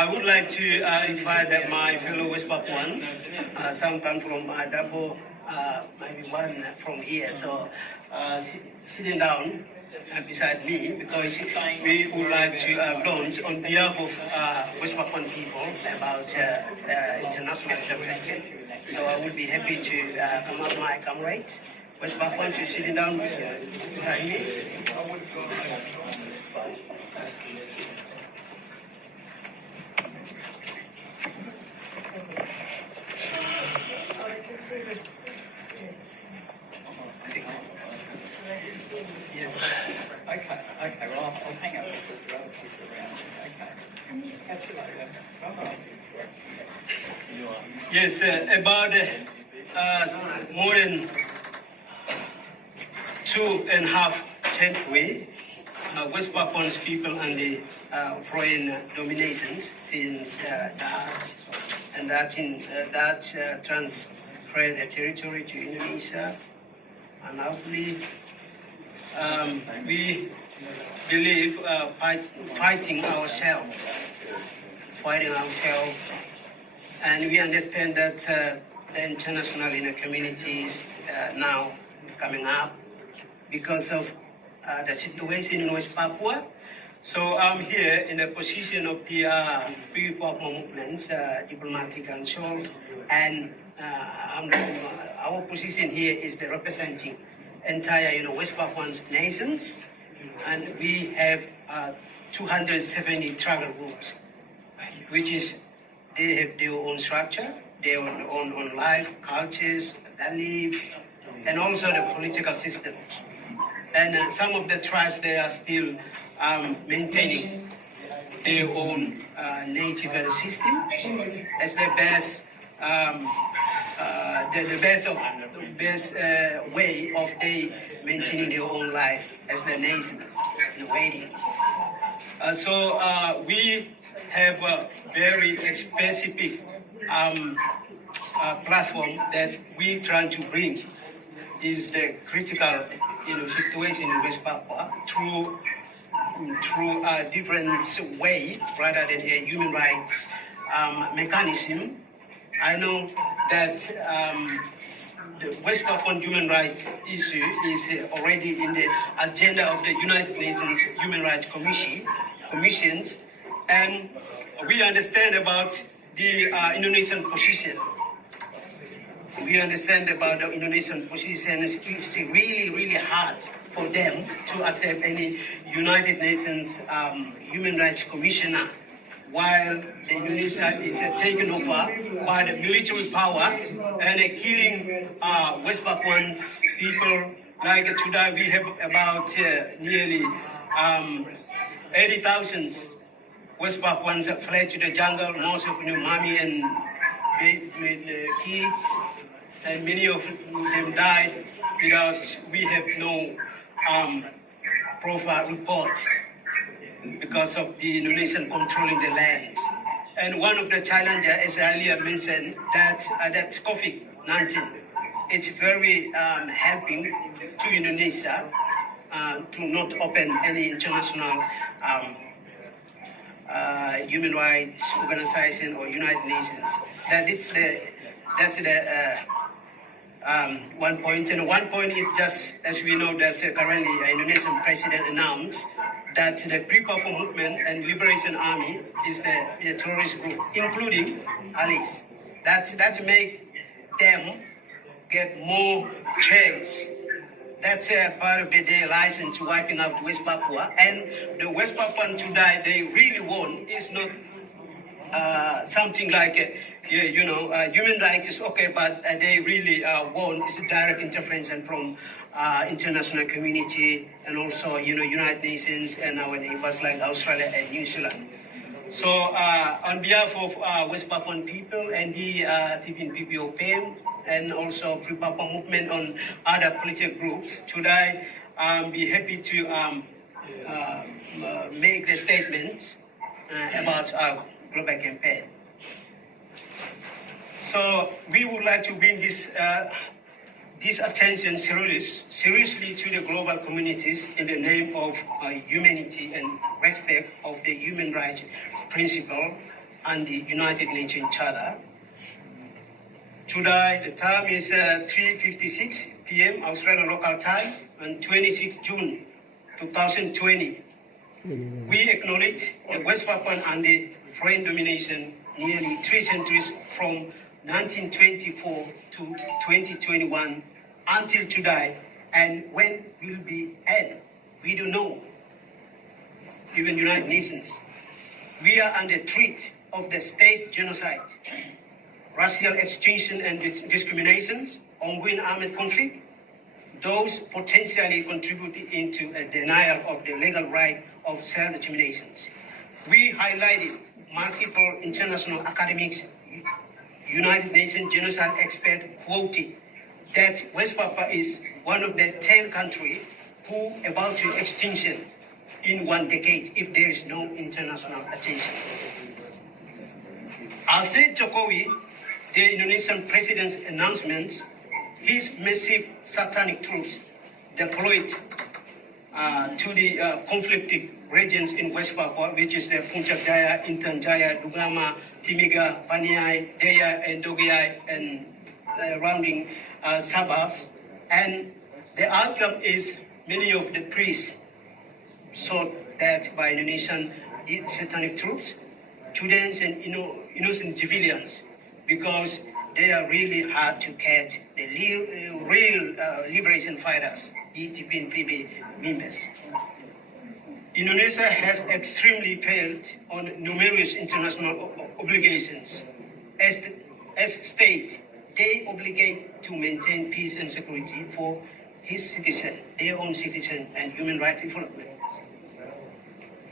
I would like to invite my fellow West Papuans. Some come from Douw, maybe one from here. So sitting down beside me, because we would like to launch on behalf of West Papuan people about international intervention. So I would be happy to come up my comrade, West Papuan, to sitting down behind me. Yes. Okay. Well, I'll hang up with this relative around. Okay. Catch you later. Bye-bye. Yes, about more than 2.5 centuries, West Papuan people under foreign dominations since that transferred the territory to Indonesia, and I believe we believe fighting ourselves, and we understand that the international communities now coming up because of the situation in West Papua. So I'm here in the position of the Pre-Papua Movement's diplomatic council, and our position here is the representing entire West Papuan nations, and we have 270 tribal groups, which is they have their own structure, their own life, cultures, belief, and also the political systems. And some of the tribes, they are still maintaining their own native system as the best way of they maintaining their own life as the nations in waiting. So we have a very specific platform that we try to bring is the critical situation in West Papua through a different way rather than a human rights mechanism. I know that the West Papuan human rights issue is already in the agenda of the United Nations Human Rights Commissions, and we understand about the Indonesian position. We understand about the Indonesian position. It's really hard for them to accept any United Nations Human Rights Commissioner, while the Indonesia is taken over by the military power and killing West Papuan people. Like today, we have about nearly 80,000 West Papuans fled to the jungle, most of them mommy and kids, and many of them died without we have no proper report because of the Indonesian controlling the land. And one of the challenges, as I earlier mentioned, that COVID-19, it's very helping to Indonesia to not open any international human rights organization or United Nations. That's the one point. And one point is just, as we know, that currently the Indonesian president announced that the Pre-Papua Movement and Liberation Army is the terrorist group, including allies. That make them get more chance. That's part of their license to wiping out West Papua. And the West Papuan today, they really want is not something like, human rights is okay, but they really want is a direct intervention from international community and also, United Nations and our neighbors like Australia and New Zealand. So on behalf of West Papuan people and the TPNPB OPM and also Pre-Papua Movement on other political groups, today be happy to make a statement about our global campaign. So we would like to bring this attention seriously to the global communities in the name of humanity and respect of the human rights principle and the United Nations Charter. Today, the time is 3:56 p.m. Australian local time on 26 June 2020. We acknowledge the West Papuan and the foreign domination nearly 3 centuries from 1924 to 2021 until today, and when will be end, we don't know. Even United Nations, we are under threat of the state genocide, racial extinction and discriminations, ongoing armed conflict, those potentially contributing into a denial of the legal right of self-determination. We highlighted multiple international academics, United Nations genocide expert quoted that West Papua is one of the 10 countries who about to extinction in 1 decade if there is no international attention. After Jokowi, the Indonesian president's announcement, his massive satanic troops deployed to the conflicted regions in West Papua, which is the Puncak Jaya, Intan Jaya, Ndugama, Timika, Paniai, Deiyai, and Dogiyai, and surrounding suburbs. And the outcome is many of the priests shot dead by Indonesian satanic troops, students and innocent civilians, because they are really hard to catch the real liberation fighters, the TPNPB members. Indonesia has extremely failed on numerous international obligations. As state, they obligate to maintain peace and security for his citizens, their own citizens, and human rights development.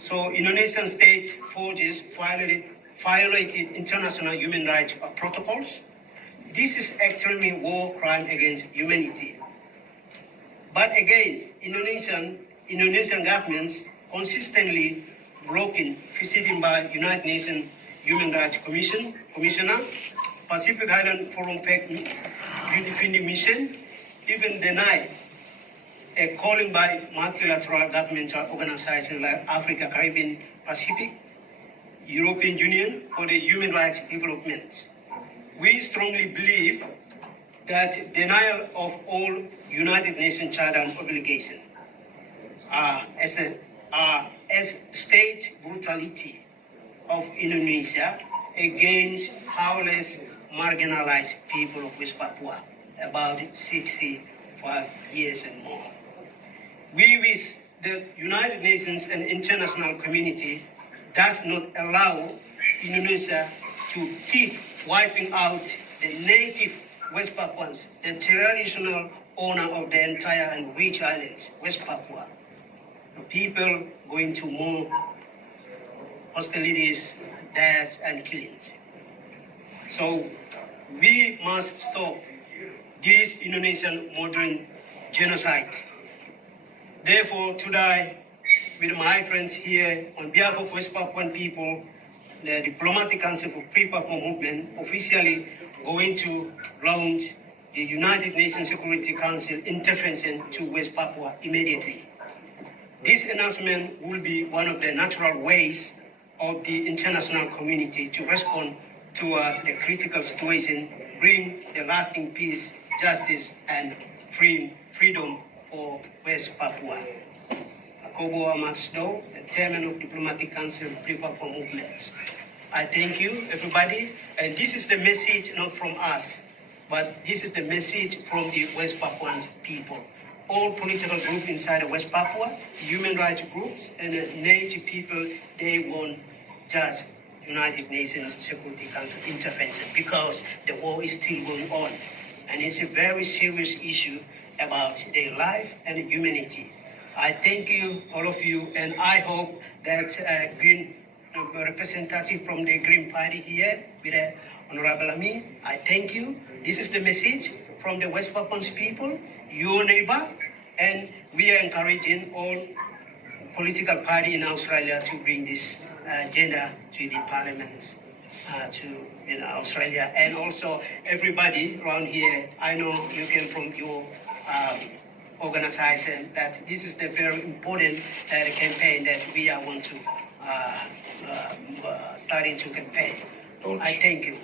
So Indonesian state forces violated international human rights protocols. This is actually war crime against humanity. But again, Indonesian governments consistently broken visiting by United Nations Human Rights Commissioner, Pacific Island Forum Defending Mission, even deny a calling by multilateral governmental organizations like Africa, Caribbean, Pacific, European Union for the human rights development. We strongly believe that denial of all United Nations Charter and obligation as state brutality of Indonesia against powerless, marginalized people of West Papua, about 65 years and more. We wish the United Nations and international community does not allow Indonesia to keep wiping out the native West Papuans, the traditional owner of the entire and rich islands, West Papua. The people going to more hostilities, deaths, and killings. So we must stop this Indonesian modern genocide. Therefore, today, with my friends here, on behalf of West Papuan people, the Diplomatic Council for Free Papua Movement officially going to launch the United Nations Security Council intervention to West Papua immediately. This announcement will be one of the natural ways of the international community to respond towards the critical situation, bring the lasting peace, justice, and freedom for West Papua. Amatus, Douw, the Chairman of Diplomatic Council Free Papua Movement. I thank you, everybody, and this is the message not from us, but this is the message from the West Papuan people. All political groups inside of West Papua, human rights groups, and native people, they want just United Nations Security Council intervention because the war is still going on, and it's a very serious issue about their life and humanity. I thank you, all of you, and I hope that Green representative from the Green Party here, with Honorable Ami, I thank you. This is the message from the West Papuan people, your neighbor, and we are encouraging all political party in Australia to bring this agenda to the parliament in Australia, and also everybody around here. I know you came from your organization, that this is the very important campaign that we are want to starting to campaign. Don't I thank you.